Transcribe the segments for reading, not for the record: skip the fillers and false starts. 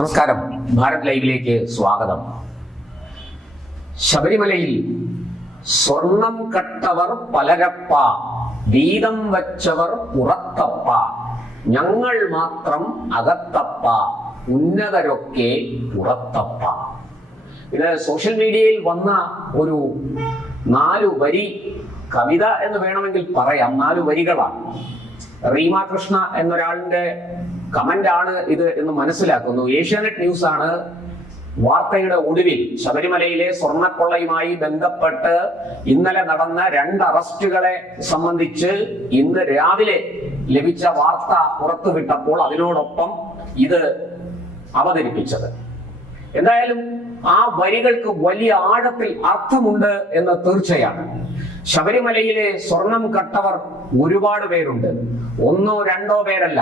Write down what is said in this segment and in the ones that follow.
നമസ്കാരം, ഭാരത് ലൈവിലേക്ക് സ്വാഗതം. ശബരിമലയിൽ സ്വർണം കട്ടവർ പലരപ്പ, വീതം വച്ചവർ പുറത്തപ്പ, ഞങ്ങൾ മാത്രം അകത്തപ്പ, ഉന്നതരൊക്കെ പുറത്തപ്പ. ഇത് സോഷ്യൽ മീഡിയയിൽ വന്ന ഒരു 4 വരി കവിത എന്ന് വേണമെങ്കിൽ പറയാം. 4 വരികളാണ്. റീമ കൃഷ്ണ എന്നൊരാളിന്റെ കമന്റ് ആണ് ഇത് എന്ന് മനസ്സിലാക്കുന്നു. ഏഷ്യാനെറ്റ് ന്യൂസ് ആണ് വാർത്തയുടെ ഒടുവിൽ ശബരിമലയിലെ സ്വർണ്ണക്കൊള്ളയുമായി ബന്ധപ്പെട്ട് ഇന്നലെ നടന്ന 2 അറസ്റ്റുകളെ സംബന്ധിച്ച് ഇന്ന് രാവിലെ ലഭിച്ച വാർത്ത പുറത്തുവിട്ടപ്പോൾ അതിനോടൊപ്പം ഇത് അവതരിപ്പിച്ചത്. എന്തായാലും ആ വരികൾക്ക് വലിയ ആഴത്തിൽ അർത്ഥമുണ്ട് എന്ന് തീർച്ചയാണ്. ശബരിമലയിലെ സ്വർണം കട്ടവർ ഒരുപാട് പേരുണ്ട്. 1 or 2 പേരല്ല.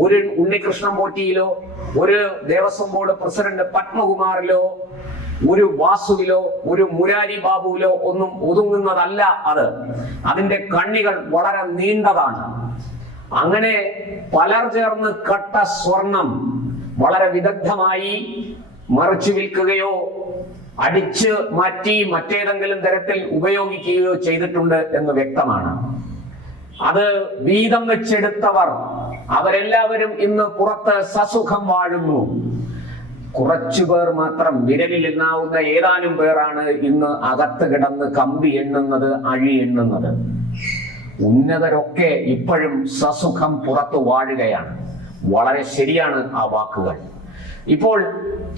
ഒരു ഉണ്ണികൃഷ്ണൻ പോറ്റിയിലോ, ഒരു ദേവസ്വം ബോർഡ് പ്രസിഡന്റ് പത്മകുമാറിലോ, ഒരു വാസുവിലോ, ഒരു മുരാരി ബാബുവിലോ ഒന്നും ഒതുങ്ങുന്നതല്ല അത്. അതിന്റെ കണ്ണികൾ വളരെ നീണ്ടതാണ്. അങ്ങനെ പലർ ചേർന്ന് കട്ട സ്വർണം വളരെ വിദഗ്ധമായി മറിച്ചു വിൽക്കുകയോ അടിച്ച് മാറ്റി മറ്റേതെങ്കിലും തരത്തിൽ ഉപയോഗിക്കുകയോ ചെയ്തിട്ടുണ്ട് എന്ന് വ്യക്തമാണ്. അത് വീതം വെച്ചെടുത്തവർ അവരെല്ലാവരും ഇന്ന് പുറത്ത് സസുഖം വാഴുന്നു. കുറച്ചുപേർ മാത്രം, വിരലിൽ എണ്ണാവുന്ന ഏതാനും പേരാണ് ഇന്ന് അകത്ത് കിടന്ന് കമ്പി എണ്ണുന്നത്, അഴി എണ്ണുന്നത്. ഉന്നതരൊക്കെ ഇപ്പോഴും സസുഖം പുറത്തു വാഴുകയാണ്. വളരെ ശരിയാണ് ആ വാക്കുകൾ. ഇപ്പോൾ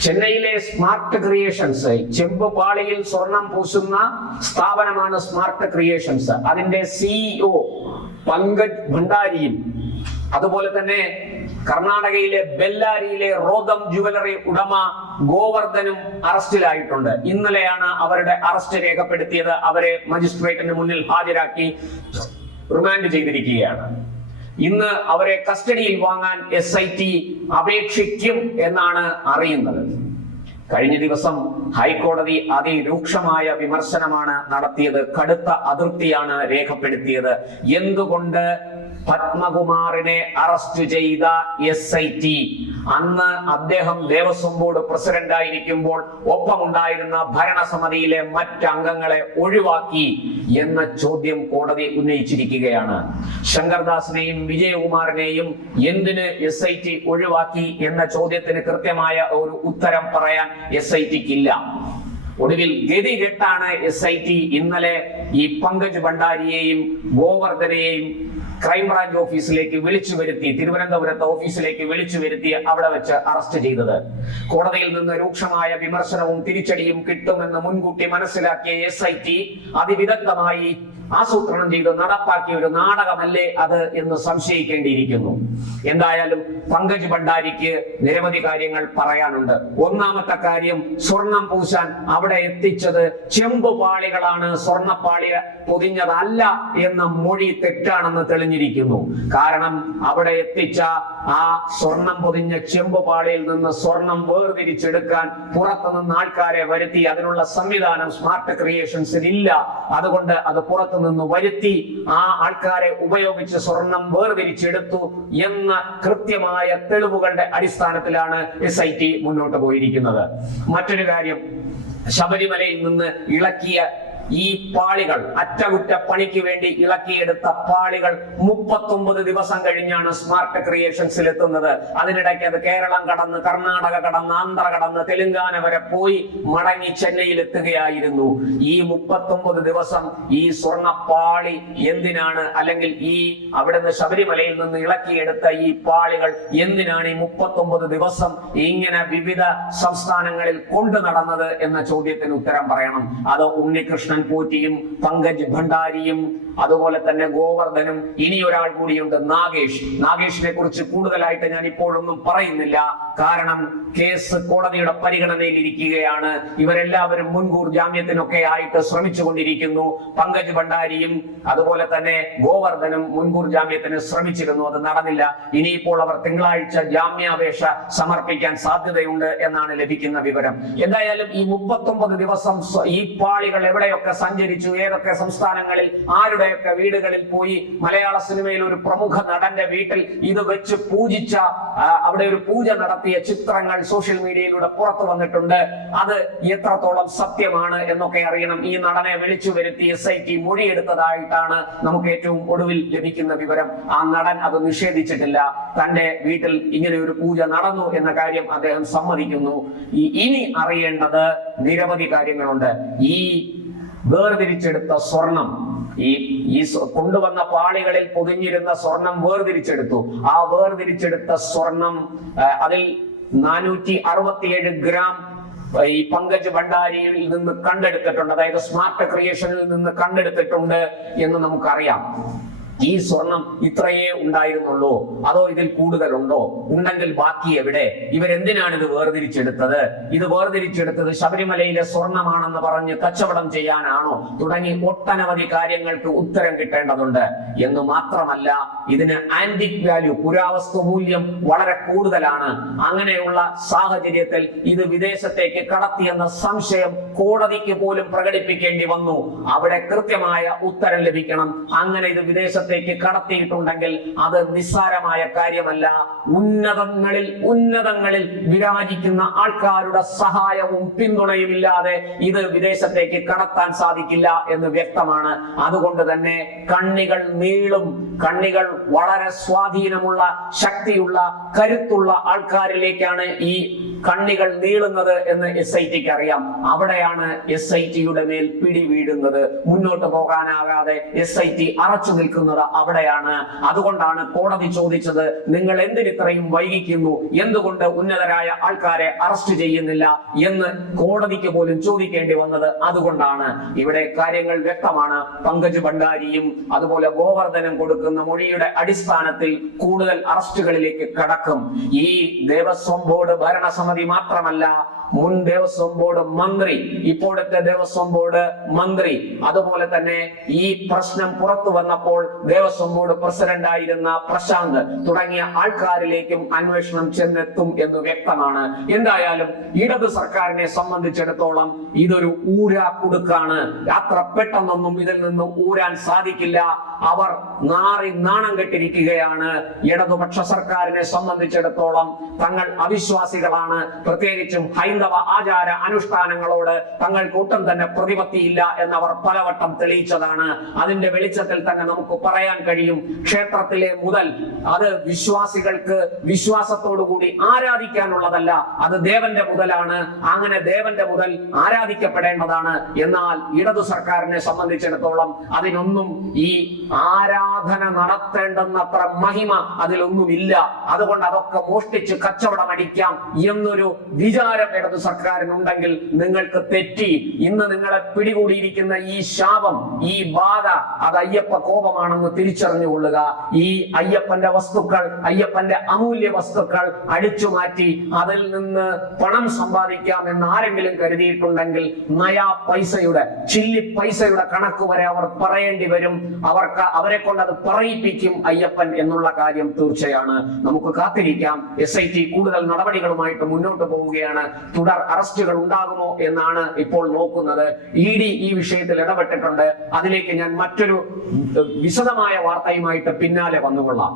ചെന്നൈയിലെ സ്മാർട്ട് ക്രിയേഷൻസ്, ചെമ്പുപാളിയിൽ സ്വർണം പൂശുന്ന സ്ഥാപനമാണ് സ്മാർട്ട് ക്രിയേഷൻസ്. അതിന്റെ സിഇഒ പങ്കജ് ഭണ്ഡാരിയും അതുപോലെ തന്നെ കർണാടകയിലെ ബെല്ലാരിയിലെ റോദം ജുവലറി ഉടമ ഗോവർദ്ധനും അറസ്റ്റിലായിട്ടുണ്ട്. ഇന്നലെയാണ് അവരുടെ അറസ്റ്റ് രേഖപ്പെടുത്തിയത്. അവരെ മജിസ്ട്രേറ്റിന് മുന്നിൽ ഹാജരാക്കി റിമാൻഡ് ചെയ്തിരിക്കുകയാണ്. ഇന്ന് അവരെ കസ്റ്റഡിയിൽ വാങ്ങാൻ SIT അപേക്ഷിക്കും എന്നാണ് അറിയുന്നത്. കഴിഞ്ഞ ദിവസം ഹൈക്കോടതി അതിരൂക്ഷമായ വിമർശനമാണ് നടത്തിയത്. കടുത്ത അതൃപ്തിയാണ് രേഖപ്പെടുത്തിയത്. എന്തുകൊണ്ട് പത്മകുമാറിനെ അറസ്റ്റ് ചെയ്ത SIT അന്ന് അദ്ദേഹം ദേവസ്വം ബോർഡ് പ്രസിഡന്റ് ആയിരിക്കുമ്പോൾ ഒപ്പമുണ്ടായിരുന്ന ഭരണസമിതിയിലെ മറ്റംഗങ്ങളെ ഒഴിവാക്കി എന്ന ചോദ്യം കോടതി ഉന്നയിച്ചിരിക്കുകയാണ്. ശങ്കർദാസിനെയും വിജയകുമാറിനെയും എന്തിന് SIT ഒഴിവാക്കി എന്ന ചോദ്യത്തിന് കൃത്യമായ ഒരു ഉത്തരം പറയാൻ SITക്കില്ല. ഒടുവിൽ ഗതികെട്ടാണ് SIT ഇന്നലെ ഈ പങ്കജ് ഭണ്ഡാരിയെയും ഗോവർദ്ധനെയും ക്രൈംബ്രാഞ്ച് ഓഫീസിലേക്ക് വിളിച്ചു വരുത്തി, തിരുവനന്തപുരത്ത് ഓഫീസിലേക്ക് വിളിച്ചു വരുത്തി അവിടെ വെച്ച് അറസ്റ്റ് ചെയ്തത്. കോടതിയിൽ നിന്ന് രൂക്ഷമായ വിമർശനവും തിരിച്ചടിയും കിട്ടുമെന്ന് മുൻകൂട്ടി മനസ്സിലാക്കിയ SIT അതിവിദഗ്ധമായി ആസൂത്രണം ചെയ്ത് നടപ്പാക്കിയ ഒരു നാടകമല്ലേ അത് എന്ന് സംശയിക്കേണ്ടിയിരിക്കുന്നു. എന്തായാലും പങ്കജ് ഭണ്ഡാരിക്ക് നിരവധി കാര്യങ്ങൾ പറയാനുണ്ട്. ഒന്നാമത്തെ കാര്യം, സ്വർണം പൂശാൻ അവിടെ എത്തിച്ചത് ചെമ്പുപാളികളാണ്, സ്വർണ്ണപ്പാളി പൊതിഞ്ഞതല്ല എന്ന മൊഴി തെറ്റാണെന്ന് തെളിഞ്ഞിരിക്കുന്നു. കാരണം അവിടെ എത്തിച്ച ആ സ്വർണം പൊതിഞ്ഞ ചെമ്പുപാളിയിൽ നിന്ന് സ്വർണം വേർതിരിച്ചെടുക്കാൻ പുറത്തുനിന്ന് ആൾക്കാരെ വരുത്തി. അതിനുള്ള സംവിധാനം സ്മാർട്ട് ക്രിയേഷൻസിന് ഇല്ല. അതുകൊണ്ട് അത് പുറത്തു നിന്ന് വരുത്തി ആ ആൾക്കാരെ ഉപയോഗിച്ച് സ്വർണം വേർതിരിച്ചെടുത്തു എന്ന കൃത്യമായ തെളിവുകളുടെ അടിസ്ഥാനത്തിലാണ് SIT മുന്നോട്ട് പോയിരിക്കുന്നത്. മറ്റൊരു കാര്യം, ശബരിമലയിൽ നിന്ന് ഇളക്കിയ ഈ പാളികൾ, അറ്റകുറ്റപ്പണിക്ക് വേണ്ടി ഇളക്കിയെടുത്ത പാളികൾ 39 ദിവസം കഴിഞ്ഞാണ് സ്മാർട്ട് ക്രിയേഷൻസിൽ എത്തുന്നത്. അതിനിടയ്ക്ക് അത് കേരളം കടന്ന്, കർണാടക കടന്ന്, ആന്ധ്ര കടന്ന്, തെലുങ്കാന വരെ പോയി മടങ്ങി ചെന്നൈയിൽ എത്തുകയായിരുന്നു. ഈ 39 ദിവസം ഈ സ്വർണ്ണപ്പാളി എന്തിനാണ്, അല്ലെങ്കിൽ ഈ അവിടുന്ന് ശബരിമലയിൽ നിന്ന് ഇളക്കിയെടുത്ത ഈ പാളികൾ എന്തിനാണ് ഈ 39 ദിവസം ഇങ്ങനെ വിവിധ സംസ്ഥാനങ്ങളിൽ കൊണ്ടു നടന്നത് എന്ന ചോദ്യത്തിന് ഉത്തരം പറയണം. അത് ഉണ്ണികൃഷ്ണൻ പോറ്റിയും പങ്കജ് ഭണ്ഡാരിയും അതുപോലെ തന്നെ ഗോവർദ്ധനും, ഇനി ഒരാൾ കൂടിയുണ്ട്, നാഗേഷിനെ കുറിച്ച് കൂടുതലായിട്ട് ഞാൻ ഇപ്പോഴൊന്നും പറയുന്നില്ല. കാരണം കേസ് കോടതിയുടെ പരിഗണനയിൽ ഇരിക്കുകയാണ്. ഇവരെല്ലാവരും മുൻകൂർ ജാമ്യത്തിനൊക്കെ ആയിട്ട് ശ്രമിച്ചുകൊണ്ടിരിക്കുന്നു. പങ്കജ് ഭണ്ഡാരിയും അതുപോലെ തന്നെ ഗോവർദ്ധനും മുൻകൂർ ജാമ്യത്തിന് ശ്രമിച്ചിരുന്നു, അത് നടന്നില്ല. ഇനിയിപ്പോൾ അവർ തിങ്കളാഴ്ച ജാമ്യാപേക്ഷ സമർപ്പിക്കാൻ സാധ്യതയുണ്ട് എന്നാണ് ലഭിക്കുന്ന വിവരം. എന്തായാലും ഈ 39 ദിവസം ഈ പാളികൾ എവിടെയൊക്കെ എവിടെയൊക്കെ സഞ്ചരിച്ചു, ഏതൊക്കെ സംസ്ഥാനങ്ങളിൽ ആരുടെയൊക്കെ വീടുകളിൽ പോയി, മലയാള സിനിമയിൽ ഒരു പ്രമുഖ നടന്റെ വീട്ടിൽ ഇത് വെച്ച് പൂജിച്ച, അവിടെ ഒരു പൂജ നടത്തിയ ചിത്രങ്ങൾ സോഷ്യൽ മീഡിയയിലൂടെ പുറത്തു വന്നിട്ടുണ്ട്. അത് എത്രത്തോളം സത്യമാണ് എന്നൊക്കെ അറിയണം. ഈ നടനെ വിളിച്ചു വരുത്തി SIT മൊഴിയെടുത്തതായിട്ടാണ് നമുക്ക് ഏറ്റവും ഒടുവിൽ ലഭിക്കുന്ന വിവരം. ആ നടൻ അത് നിഷേധിച്ചിട്ടില്ല. തന്റെ വീട്ടിൽ ഇങ്ങനെ ഒരു പൂജ നടന്നു എന്ന കാര്യം അദ്ദേഹം സമ്മതിക്കുന്നു. ഇനി അറിയേണ്ടത് നിരവധി കാര്യങ്ങളുണ്ട്. ഈ വേർതിരിച്ചെടുത്ത സ്വർണം, ഈ കൊണ്ടുവന്ന പാളികളിൽ പൊതിഞ്ഞിരുന്ന സ്വർണം വേർതിരിച്ചെടുത്തു. ആ വേർതിരിച്ചെടുത്ത സ്വർണം, അതിൽ 467 ഗ്രാം ഈ പങ്കജ് ഭണ്ഡാരിയിൽ നിന്ന് കണ്ടെടുത്തിട്ടുണ്ട്. അതായത് സ്മാർട്ട് ക്രിയേഷനിൽ നിന്ന് കണ്ടെടുത്തിട്ടുണ്ട് എന്ന് നമുക്കറിയാം. ഈ സ്വർണം ഇത്രയേ ഉണ്ടായിരുന്നുള്ളൂ, അതോ ഇതിൽ കൂടുതലുണ്ടോ? ഉണ്ടെങ്കിൽ ബാക്കി എവിടെ? ഇവരെന്തിനാണ് ഇത് വേർതിരിച്ചെടുത്തത്? ഇത് വേർതിരിച്ചെടുത്തത് ശബരിമലയിലെ സ്വർണമാണെന്ന് പറഞ്ഞ് കച്ചവടം ചെയ്യാനാണോ? തുടങ്ങി ഒട്ടനവധി കാര്യങ്ങൾക്ക് ഉത്തരം കിട്ടേണ്ടതുണ്ട്. എന്ന് മാത്രമല്ല, ഇതിന് ആന്റിക് വാല്യൂ, പുരാവസ്തു മൂല്യം വളരെ കൂടുതലാണ്. അങ്ങനെയുള്ള സാഹചര്യത്തിൽ ഇത് വിദേശത്തേക്ക് കടത്തിയെന്ന സംശയം കോടതിക്ക് പോലും പ്രകടിപ്പിക്കേണ്ടി വന്നു. അവിടെ കൃത്യമായ ഉത്തരം ലഭിക്കണം. അങ്ങനെ ഇത് വിദേശത്തേക്ക് കടത്തിയിട്ടുണ്ടെങ്കിൽ അത് നിസ്സാരമായ കാര്യമല്ല. ഉന്നതങ്ങളിൽ വിരാജിക്കുന്ന ആൾക്കാരുടെ സഹായവും പിന്തുണയും ഇല്ലാതെ ഇത് വിദേശത്തേക്ക് കടത്താൻ സാധിക്കില്ല എന്ന് വ്യക്തമാണ്. അതുകൊണ്ട് തന്നെ കണ്ണികൾ നീളും. കണ്ണികൾ വളരെ സ്വാധീനമുള്ള, ശക്തിയുള്ള, കരുത്തുള്ള ആൾക്കാരിലേക്കാണ് ഈ കണ്ണികൾ നീളുന്നത് എന്ന് SITക്ക് അറിയാം. അവിടെയാണ് SITയുടെ മേൽ പിടി വീഴുന്നത്. മുന്നോട്ട് പോകാനാകാതെ SIT അറച്ചു നിൽക്കുന്നത് അവിടെയാണ്. അതുകൊണ്ടാണ് കോടതി ചോദിച്ചത്, നിങ്ങൾ എന്തിനിത്രയും വൈകിക്കുന്നു, എന്തുകൊണ്ട് ഉന്നതരായ ആൾക്കാരെ അറസ്റ്റ് ചെയ്യുന്നില്ല എന്ന് കോടതിക്ക് പോലും ചോദിക്കേണ്ടി വന്നത് അതുകൊണ്ടാണ്. ഇവിടെ കാര്യങ്ങൾ വ്യക്തമാണ്. പങ്കജ് ഭണ്ഡാരിയും അതുപോലെ ഗോവർദ്ധനം കൊടുക്കുന്ന മൊഴിയുടെ അടിസ്ഥാനത്തിൽ കൂടുതൽ അറസ്റ്റുകളിലേക്ക് കടക്കും. ഈ ദേവസ്വം ബോർഡ് ഭരണസമിതി മാത്രമല്ല, മുൻ ദേവസ്വം ബോർഡ് മന്ത്രി, ഇപ്പോഴത്തെ ദേവസ്വം ബോർഡ് മന്ത്രി, അതുപോലെ തന്നെ ഈ പ്രശ്നം പുറത്തു വന്നപ്പോൾ ദേവസ്വം ബോർഡ് പ്രസിഡന്റ് ആയിരുന്ന പ്രശാന്ത് തുടങ്ങിയ ആൾക്കാരിലേക്കും അന്വേഷണം ചെന്നെത്തും എന്ന് വ്യക്തമാണ്. എന്തായാലും ഇടത് സർക്കാരിനെ സംബന്ധിച്ചിടത്തോളം ഇതൊരു ഊരാക്കുടുക്കാണ്. അത്ര പെട്ടെന്നൊന്നും ഇതിൽ നിന്ന് ഊരാൻ സാധിക്കില്ല. അവർ നാണം കെട്ടിരിക്കുകയാണ്. ഇടതുപക്ഷ സർക്കാരിനെ സംബന്ധിച്ചിടത്തോളം തങ്ങൾ അവിശ്വാസികളാണ്. പ്രത്യേകിച്ചും ഹൈന്ദവ ആചാര അനുഷ്ഠാനങ്ങളോട് തങ്ങൾക്ക് ഒട്ടും തന്നെ പ്രതിപത്തിയില്ല എന്നവർ പലവട്ടം തെളിയിച്ചതാണ്. അതിന്റെ വെളിച്ചത്തിൽ തന്നെ നമുക്ക് പറയാൻ കഴിയും, ക്ഷേത്രത്തിലെ മുതൽ അത് വിശ്വാസികൾക്ക് വിശ്വാസത്തോടുകൂടി ആരാധിക്കാനുള്ളതല്ല, അത് ദേവന്റെ മുതലാണ്. അങ്ങനെ ദേവന്റെ മുതൽ ആരാധിക്കപ്പെടേണ്ടതാണ്. എന്നാൽ ഇടതു സർക്കാരിനെ സംബന്ധിച്ചിടത്തോളം അതിനൊന്നും, ഈ ആരാധന നടത്തേണ്ടെന്നത്ര മഹിമ അതിലൊന്നുമില്ല. അതുകൊണ്ട് അതൊക്കെ മോഷ്ടിച്ച് കച്ചവടം അടിക്കാം എന്നൊരു വിചാരം ഇടതു സർക്കാരിനുണ്ടെങ്കിൽ നിങ്ങൾക്ക് തെറ്റി. ഇന്ന് നിങ്ങളെ പിടികൂടിയിരിക്കുന്ന ഈ ശാപം, ഈ ബാധ, അത് അയ്യപ്പ കോപമാണെന്ന് തിരിച്ചറിഞ്ഞുകൊള്ളുക. ഈ അയ്യപ്പന്റെ വസ്തുക്കൾ, അയ്യപ്പന്റെ അമൂല്യ വസ്തുക്കൾ അടിച്ചു മാറ്റി അതിൽ നിന്ന് പണം സമ്പാദിക്കാം എന്ന് ആരെങ്കിലും കരുതിയിട്ടുണ്ടെങ്കിൽ നയാ പൈസയുടെ, ചില്ലി പൈസയുടെ കണക്ക് വരെ അവർ പറയേണ്ടി വരും. അവരെ കൊണ്ട് അത് പറയിപ്പിക്കും അയ്യപ്പൻ എന്നുള്ള കാര്യം തീർച്ചയാണ്. നമുക്ക് കാത്തിരിക്കാം. SIT കൂടുതൽ നടപടികളുമായിട്ട് മുന്നോട്ട് പോവുകയാണ്. തുടർ അറസ്റ്റുകൾ ഉണ്ടാകുമോ എന്നാണ് ഇപ്പോൾ നോക്കുന്നത്. ED ഈ വിഷയത്തിൽ ഇടപെട്ടിട്ടുണ്ട്. അതിലേക്ക് ഞാൻ മറ്റൊരു വിശദമായ വാർത്തയുമായിട്ട് പിന്നാലെ വന്നുകൊള്ളാം.